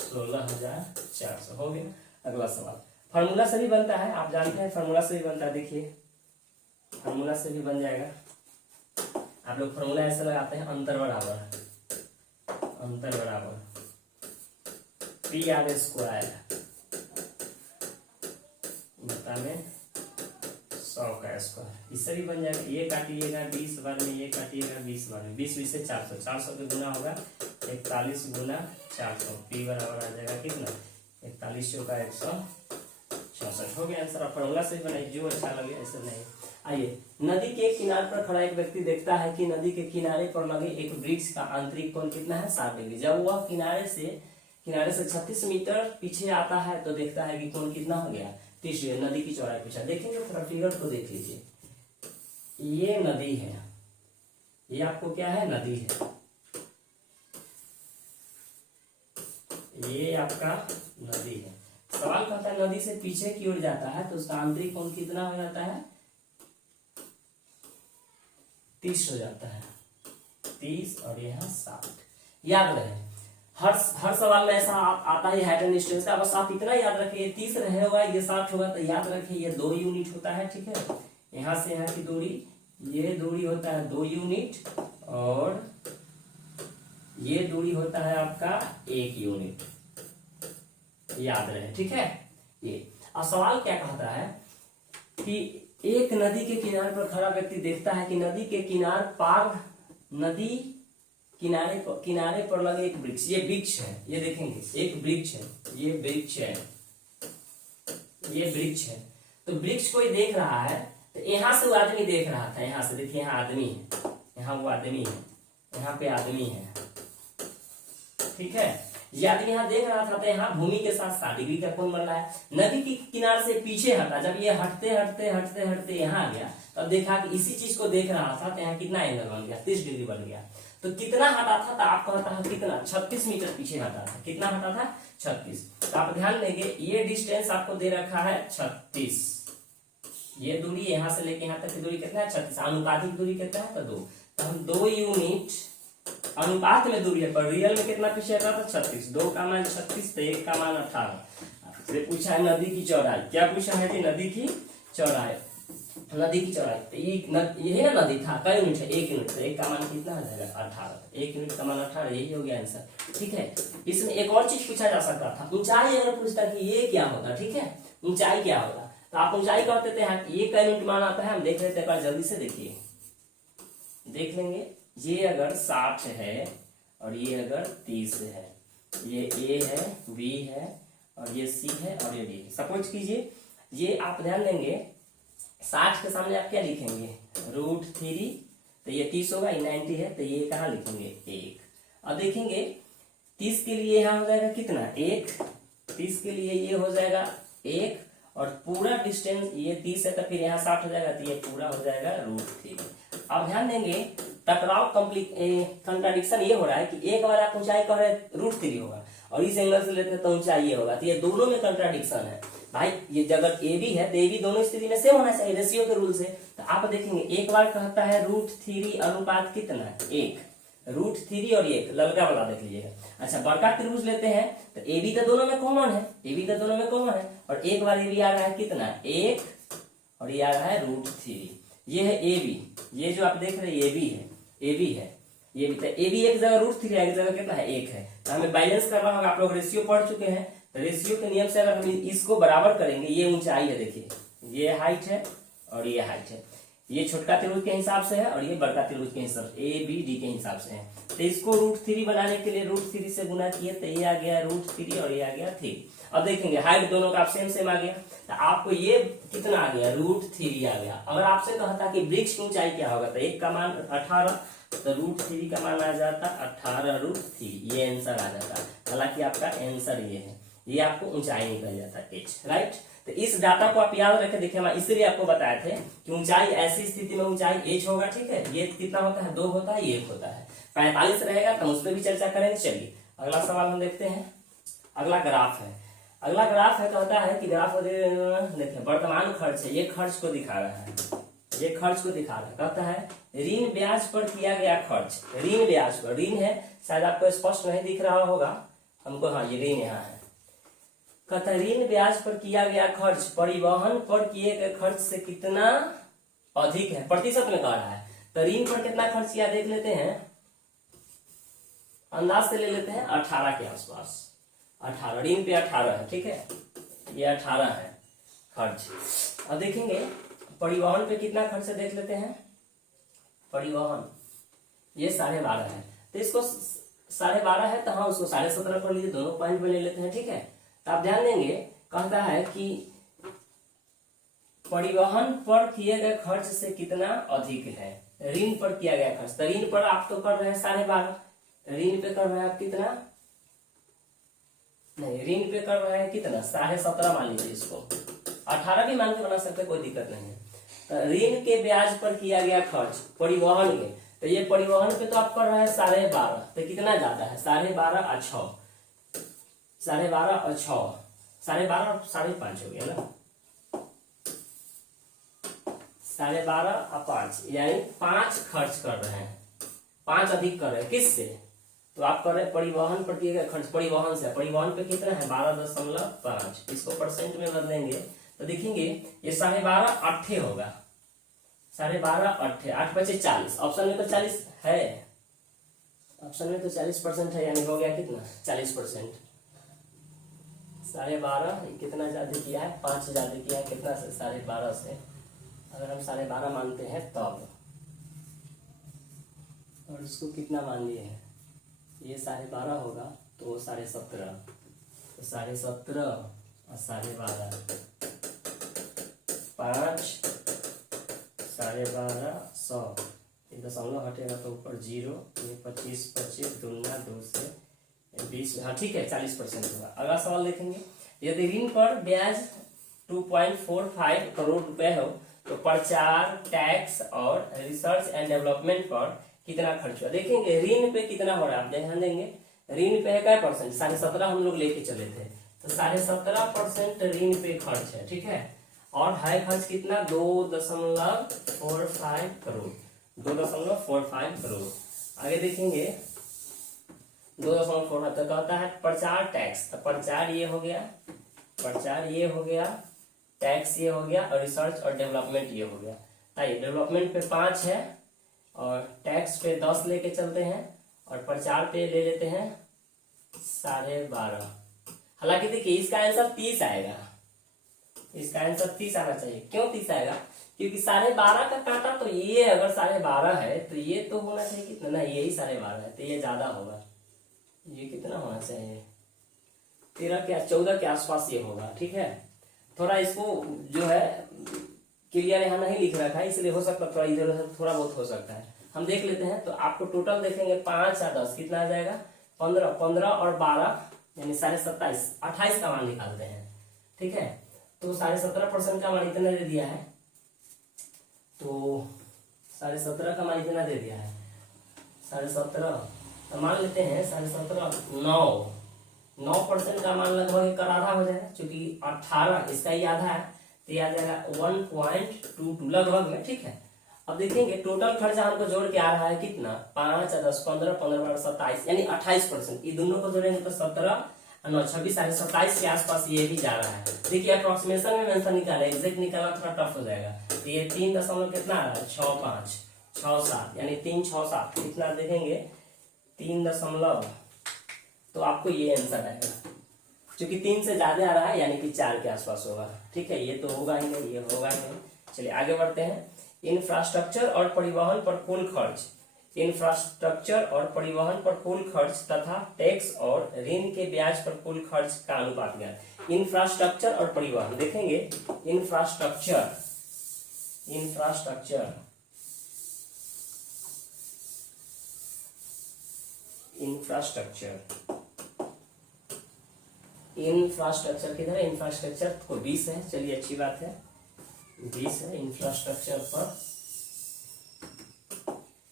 16,400 हो गया। अगला सवाल फार्मूला से भी बनता है, आप जानते हैं फार्मूला से भी बनता है, देखिए फार्मूला से भी बन जाएगा। आप लोग फार्मूला ऐसे लगाते हैं, अंतर बराबर पी आर स्क्वायर बता में 100 का स्क्वायर, इससे भी बन जाएगा। ये काटिएगा 20 बार में, ये काटिएगा 20 बार में, 20 20 से 400, 400 के गुना होगा 41 गुना 400, पी बराबर आ जाएगा कितना 41 का 166 हो गया आंसर। आप फॉर्मूला से बनाइए, जो अच्छा लगे ऐसे नहीं। आइए, नदी के किनारे पर खड़ा एक व्यक्ति देखता है कि नदी के किनारे पर लगे एक वृक्ष का आंतरिक कोण कितना है 60 डिग्री। जब वह किनारे से 36 मीटर पीछे आता है तो देखता है कि कोण कितना हो गया 30 डिग्री। नदी की चौड़ाई पूछा, देखेंगे थोड़ा फिगर को देख लीजिए। ये नदी है, ये आपको क्या है नदी है, ये आपका नदी है। सवाल कहता है नदी से पीछे की ओर जाता है तो उसका आंतरिक कोण कितना हो जाता है 30 हो जाता है, 30 और यहाँ 60। याद रहे हर सवाल में ऐसा आता है हाइट एंड डिस्टेंस का, बस आप इतना याद रखिए 30 रहेगा ये 60 होगा तो याद रखिए ये 2 यूनिट होता है, ठीक है। यहाँ से यहाँ की दूरी, ये दूरी होता है 2 यूनिट और ये दूरी होता है आपका 1 यूनिट, याद रहे, ठीक है। ये अब सवाल क्या कहता है कि एक नदी के किनारे पर खड़ा व्यक्ति देखता है कि नदी के नदी किनारे पर लगे एक वृक्ष, ये वृक्ष है, ये देखेंगे एक वृक्ष है, ये वृक्ष है, ये वृक्ष है। तो वृक्ष कोई देख रहा है, तो यहाँ से वो आदमी देख रहा था, यहाँ से देखिए, यहाँ आदमी है, यहाँ वो आदमी है, यहाँ पे आदमी है, ठीक है। ये आदमी यहाँ देख रहा था, तो यहाँ भूमि के साथ 60 डिग्री का कोण बन रहा है। नदी की किनारे से पीछे हटा, जब ये हटते हटते हटते हटते यहाँ आ गया, तब देखा कि इसी चीज को देख रहा था, तो यहाँ कितना एंगल बन गया, 30 डिग्री बन गया। तो कितना हटा था, तो आपको हटा है कितना, 36 मीटर पीछे हटा था। कितना हटा था, 36। तो आप ध्यान देंगे, ये डिस्टेंस आपको दे रखा है 36, ये दूरी यहाँ से लेके यहाँ तक की दूरी कितना है, 36। अनुपातिक दूरी कितना है, तो 2। तो हम 2 यूनिट अनुपात में दूरी है, पर रियल में कितना पीछे हटा था, 36। 2 का मान 36, तो 1 का मान 18। ये पूछा है नदी की चौड़ाई, क्या पूछा है कि नदी की चौड़ाई, नदी की चौड़ाई। तो ये ना नदी था, कई यूनिट है, 1 यूनिट, तो 1 का मान कितना आ जाएगा, 18। 1 यूनिट का मान 18, यही हो गया आंसर, ठीक है। इसमें एक और चीज पूछा जा सकता था, ऊंचाई अगर पूछता कि ये क्या होगा, ठीक है, ऊंचाई क्या होगा, तो आप ऊंचाई कहते थे, ये कई यूनिट मान आता है, हम देख लेते हैं, जल्दी से देखिए, देख लेंगे। ये अगर 60 है और ये अगर 30 है, ये A है, B है और ये C है और ये D है। सपोज कीजिए, ये आप ध्यान देंगे, 60 के सामने आप क्या लिखेंगे, √3, तो ये 30 होगा, ये 90 है, तो ये कहाँ लिखेंगे, 1। अब देखेंगे 30 के लिए यहाँ हो जाएगा कितना, 1। 30 के लिए ये हो जाएगा 1, और पूरा डिस्टेंस ये 30 है, तो फिर यहाँ 60 हो जाएगा, तो ये पूरा हो जाएगा √3। अब ध्यान देंगे, टकराव कंट्राडिक्शन ये हो रहा है कि एक बार आप ऊंचाई कह रहे √3 होगा, और इस एंगल से लेते हैं तो ऊंचाई ये होगा, तो ये दोनों में कंट्राडिक्शन है भाई। ये अगर ए बी है, तो ए बी दोनों स्थिति में सेम होना चाहिए रेशियो के रूल से। तो आप देखेंगे, एक बार कहता है √3 अनुपात कितना है, 1। √3 और 1 ललका वाला देख लीजिएगा। अच्छा, बड़का त्रिभुज लेते हैं, तो ए बी तो दोनों में कॉमन है, ए बी तो दोनों में कॉमन है, और एक बार ए बी आ रहा है कितना, 1, और ये आ रहा है √3। ये है ए बी, ये जो आप देख रहे हैं ए बी है, ए बी है, ये भी, तो ए बी एक जगह √3 है, एक जगह कितना है, 1 है। तो हमें बैलेंस करना होगा, आप लोग रेशियो पढ़ चुके हैं, तो रेशियो के नियम से अगर हम इसको बराबर करेंगे, ये ऊंचाई है, देखिए ये हाइट है और ये हाइट है, ये छोटका त्रिभुज के हिसाब से है और ये बड़का त्रिभुज के हिसाब से, ए बी डी के हिसाब से है। तो इसको √3 बनाने के लिए √3 से गुना किए, तो ये आ गया √3 और ये आ गया 3। अब देखेंगे हाइट दोनों का सेम सेम आ गया, तो आपको ये कितना आ गया, √3 आ गया। अगर आपसे कहता कि वृक्ष की ऊंचाई क्या होगा, तो 1 का मान 18, तो √3 का मान आ जाता 18√3, ये आंसर आ जाता। हालांकि आपका आंसर ये है, ये आपको ऊंचाई निकल जाता है, h, राइट। तो इस डाटा को आप याद रखें। देखिए, हम इसलिए आपको बताए थे कि ऊंचाई ऐसी स्थिति में ऊंचाई h होगा, ठीक है। ये कितना होता है, 2 होता है, 1 होता है। 45 रहेगा, तो उस पर भी चर्चा करेंगे। चलिए अगला सवाल हम देखते हैं। अगला ग्राफ है, अगला ग्राफ है, कहता है कि ग्राफ देखिए, वर्तमान खर्च है, ये खर्च को दिखा रहा है, ये खर्च को दिखा रहा है। कहता है ऋण ब्याज पर किया गया खर्च, ऋण ब्याज पर, ऋण है, शायद आपको स्पष्ट नहीं दिख रहा होगा हमको, हाँ ये ऋण यहाँ है। कहता है ऋण ब्याज पर किया गया खर्च परिवहन पर किए गए खर्च से कितना अधिक है, प्रतिशत में कह रहा है। तो ऋण पर कितना खर्च किया देख लेते हैं, अंदाज से ले लेते हैं 18 के आसपास, 18, ऋण पे 18 है, ठीक है, ये 18 है खर्च। अब देखेंगे परिवहन पे कितना खर्च है, देख लेते हैं। परिवहन ये 12.5 है, तो इसको 12.5 है, तो हाँ उसको 17.5 कर लीजिए, दोनों पॉइंट में ले लेते हैं, ठीक है। तो आप ध्यान देंगे, कहता है कि परिवहन पर किए गए खर्च से कितना अधिक है, ऋण पर किया गया खर्च। तो ऋण पर आप तो कर रहे हैं 12.5, ऋण पे कर रहे हैं आप कितना, नहीं ऋण पे कर रहे हैं कितना, 17.5 मान लीजिए, इसको 18 भी मान के बना सकते, कोई दिक्कत नहीं है। तो ऋण के ब्याज पर किया गया खर्च परिवहन के, तो ये परिवहन पे तो आप कर रहे हैं 12.5, तो कितना जाता है, 12.5 और 6, 12.5 और 6, 12.5 और 5.5 हो गया ना, 12.5 और 5, यानी 5 खर्च कर रहे हैं, 5 अधिक कर रहे हैं, किससे, तो आप कर रहे हैं परिवहन पर किए गए खर्च, परिवहन से, परिवहन पे कितना है 12.5, इसको परसेंट में बदलेंगे तो देखेंगे ये 12.5 8 होगा, 12.5 8, 8 बचे 40, ऑप्शन में तो 40 है, ऑप्शन में तो 40% है, यानी हो गया कितना 40%, 12.5 कितना ज्यादा किया है, 5 ज्यादा किया है, कितना से 12.5 से, अगर हम 12.5 मानते हैं तब, और इसको कितना मान लिए हैं, ये 12.5 होगा तो 17.5, तो 17.5 और 12.5, 5, 12.5, 100, एक दशमलव हटेगा तो ऊपर 0, ये 25, 25 दूना 2 से 20, हाँ ठीक है 40% होगा। अगला सवाल देखेंगे, यदि ऋण पर ब्याज 2.45 करोड़ रुपए हो तो प्रचार, टैक्स और रिसर्च एंड डेवलपमेंट पर कितना खर्च हुआ। देखेंगे ऋण पे कितना हो रहा है, आप ध्यान देंगे ऋण पे है क्या परसेंट, 17.5 हम लोग लेके चले थे, तो 17.5% ऋण पे खर्च है, ठीक है। और है खर्च कितना, 2.45 करोड़, 2.45 करोड़। आगे देखेंगे 2.45 तो कहता है प्रचार टैक्स, तो प्रचार ये हो गया, प्रचार ये हो गया, टैक्स ये हो गया, और रिसर्च और डेवलपमेंट ये हो गया। आइए डेवलपमेंट पे 5 है, और टैक्स पे 10 लेके चलते हैं, और प्रचार पे ले लेते हैं 12.5। हालांकि देखिए इसका आंसर 30 आएगा, इसका आंसर 30 आना चाहिए। क्यों 30 आएगा, क्योंकि 12.5 का काटा तो ये अगर 12.5 है तो ये तो होना चाहिए कितना, ना यही 12.5 है तो ये ज्यादा होगा, ये कितना होना चाहिए 13 के 14 के आसपास ये होगा, ठीक है। थोड़ा इसको जो है क्लियर यहाँ नहीं लिख रखा है, इसलिए हो सकता है थोड़ा इधर उधर थोड़ा बहुत हो सकता है, हम देख लेते हैं। तो आपको टोटल देखेंगे 5 और 10 कितना आ जाएगा, 15, 15 और 12 यानी 27.5, 28 का मान निकालते हैं, ठीक है। तो 17.5% का मान इतना दे दिया है, तो 17.5 का मान इतना दे दिया है, 17.5 तो मान लेते हैं 17.5, 9% का मान लगभग एक आधा हो जाएगा, क्योंकि 18 इसका ही आधा है, तो ये आ जाएगा 1.22 लगभग में, ठीक है। अब देखेंगे टोटल खर्चा हमको जोड़ के आ रहा है कितना, 5 और 10, 15, 15 और 27 यानी 28%, ये दोनों को जोड़ेंगे तो 17 और 9, 26 और 27 के आसपास ये भी जा रहा है। देखिए अप्रोक्सीमेशन में आंसर निकाला, एग्जैक्ट निकालना थोड़ा टफ हो जाएगा। तो ये 3 दशमलव कितना आ रहा है, 65, 67 यानी 367 कितना देखेंगे 3 दशमलव, तो आपको ये आंसर आएगा, क्योंकि 3 से ज्यादा आ रहा है यानी कि 4 के आसपास होगा, ठीक है। ये तो होगा ही नहीं, ये होगा ही नहीं। चलिए आगे बढ़ते हैं। इंफ्रास्ट्रक्चर और परिवहन पर कुल खर्च, इंफ्रास्ट्रक्चर और परिवहन पर कुल खर्च तथा टैक्स और ऋण के ब्याज पर कुल खर्च का अनुपात ज्ञात। इंफ्रास्ट्रक्चर और परिवहन देखेंगे, इंफ्रास्ट्रक्चर, इंफ्रास्ट्रक्चर, इंफ्रास्ट्रक्चर, इंफ्रास्ट्रक्चर किधर है, इंफ्रास्ट्रक्चर को 20 है, चलिए अच्छी बात है 20 है इंफ्रास्ट्रक्चर पर,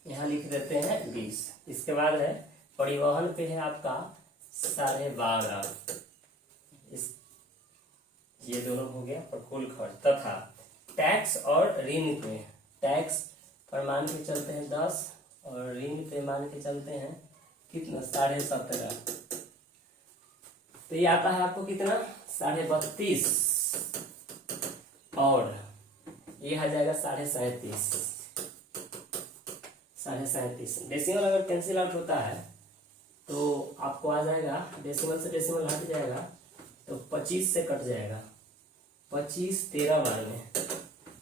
यहाँ लिख देते हैं 20। इसके बाद है परिवहन पे है आपका 12.5, इस ये दोनों हो गया पर कुल खर्च, तथा टैक्स और ऋण पे, टैक्स पर मान के चलते हैं 10 और ऋण पे मान के चलते हैं कितना 17.5, तो ये आता है आपको कितना 32.5 और ये आ जाएगा 37.5, 37.5। डेसिमल अगर कैंसिल आउट होता है तो आपको आ जाएगा, डेसिमल से डेसिमल हट जाएगा तो 25 से कट जाएगा, 25 13 बार में,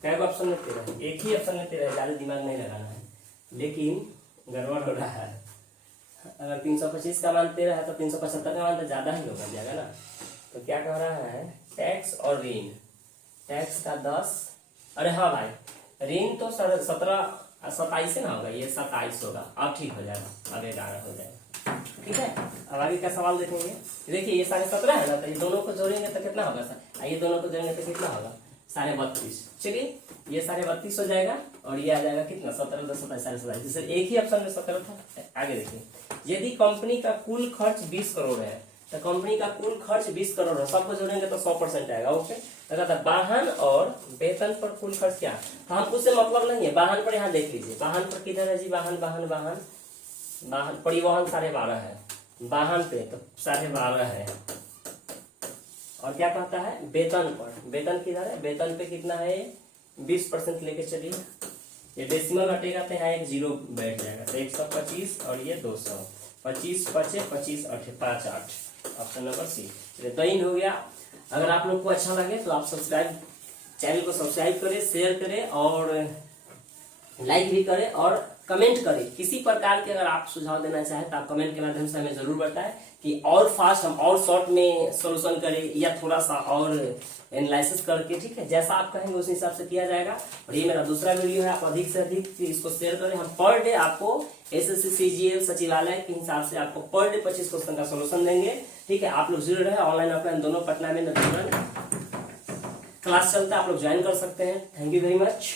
क्या ऑप्शन में 13, एक ही ऑप्शन में 13, ज्यादा दिमाग नहीं लगाना है, लेकिन गड़बड़ हो रहा है। अगर 325 का मान 13 है तो 375 का मान तो ज्यादा ही होगा जाएगा ना। तो क्या कह रहा है, टैक्स और ऋण, टैक्स का 10, अरे हाँ भाई ऋण तो 27 ना होगा, ये 27 होगा, अब ठीक हो जाएगा, अब 11 हो जाएगा, ठीक है। अब आगे का सवाल देखेंगे। देखिए ये 17.5 है ना, तो ये दोनों को जोड़ेंगे तो कितना होगा सर, ये दोनों को जोड़ेंगे तो कितना होगा 32.5, चलिए ये 32.5 हो जाएगा, और ये आ जाएगा कितना 17, 10, 27, 27, जैसे एक ही ऑप्शन में 17 था। आगे देखिए, यदि कंपनी का कुल खर्च 20 करोड़ है तो कंपनी का कुल खर्च 20 करोड़ है, सबको जोड़ेंगे तो 100% आएगा, ओके। तो कहता है वाहन और वेतन पर कुल खर्च क्या, तो हमको उससे मतलब नहीं है। वाहन पर यहाँ देख लीजिए, वाहन पर किधर है जी, वाहन वाहन वाहन वाहन, परिवहन 12.5 है, वाहन पे तो 12.5 है, और क्या कहता है वेतन पर, वेतन किधर है, वेतन पे कितना है 20% लेके चलिए, ये डेसिमल हटेगा तो यहाँ एक 0 बैठ जाएगा, तो 125 और ये 200, 25 5 25 8 5 8, ऑप्शन नंबर सी। चलिए तो इन हो गया। अगर आप लोग को अच्छा लगे तो आप चैनल को सब्सक्राइब करें, शेयर करें और लाइक भी करें और कमेंट करें। किसी प्रकार के अगर आप सुझाव देना चाहें तो आप कमेंट के माध्यम से हमें जरूर बताएं कि और फास्ट हम और शॉर्ट में सॉल्यूशन करें या थोड़ा सा और एनालिसिस करके, ठीक है, जैसा आप कहेंगे उस हिसाब से किया जाएगा। और ये मेरा दूसरा वीडियो है, आप अधिक से अधिक इसको शेयर करें। हम पर डे आपको एसएससी सीजीएल सचिवालय के हिसाब से आपको पर डे 25 क्वेश्चन का सोल्यूशन देंगे, ठीक है। आप लोग जरूर रहे, ऑनलाइन ऑफलाइन दोनों पटना में क्लास चलता है, आप लोग ज्वाइन कर सकते हैं। Thank you very much.